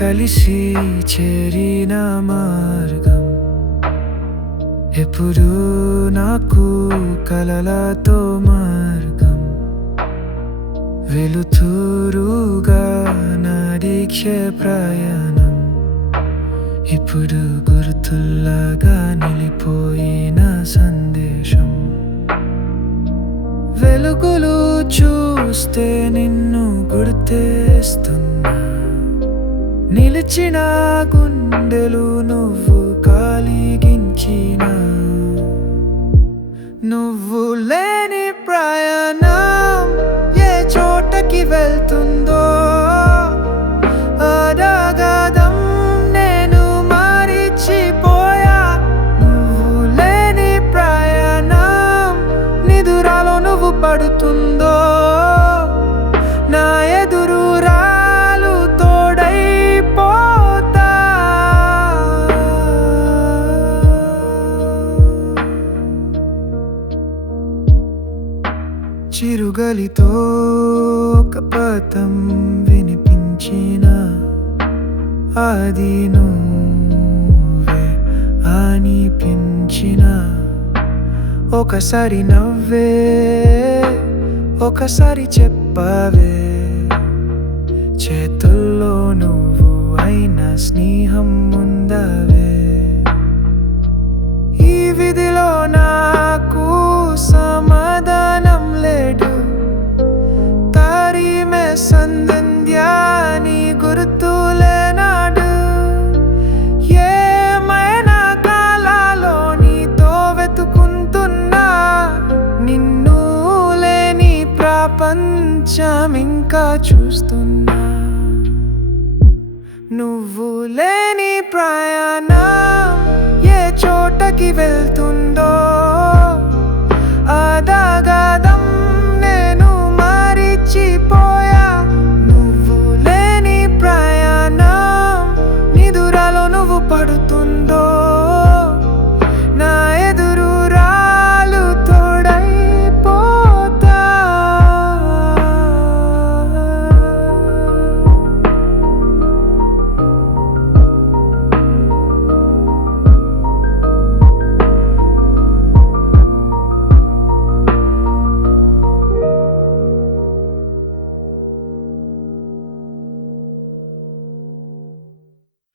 కలిసి చేరిన మార్గం ఎప్పుడు నాకు కలలతో మార్గం వెలుతురుగా నడిచే ప్రయాణం ఇప్పుడు గుర్తుల్లాగా నిలిపోయిన సందేశం వెలుగులు చూస్తే నిన్ను గుర్తేస్తున్నా నిలిచిన గుండెలు నువ్వు కాలిగించిన నువ్వు లేని ప్రయాణం ఏ చోటకి వెళ్తుందో అడగదం నేను మరిచిపోయా నువ్వు లేని ప్రయాణం నిదురాలో నువ్వు పడుతుందో నా ఎదురు రాలు తోడైపోతా చిరుగలితో ఒక పదం వినిపించిన అది నువ్వే అనిపించిన ఒకసారి నవ్వే ఒకసారి చెప్పవే చేతుల్లో నువ్వు అయిన స్నేహం ఉందవే ఈ విధిలో నాకు సమాధానం లేడు తారీమే సంధ్యాని గుర్తులేనాడు ఏమైనా కాలాలో నీతో వెతుకుంటున్నా నిన్ను లేని ప్రపంచం ఇంకా చూస్తున్నా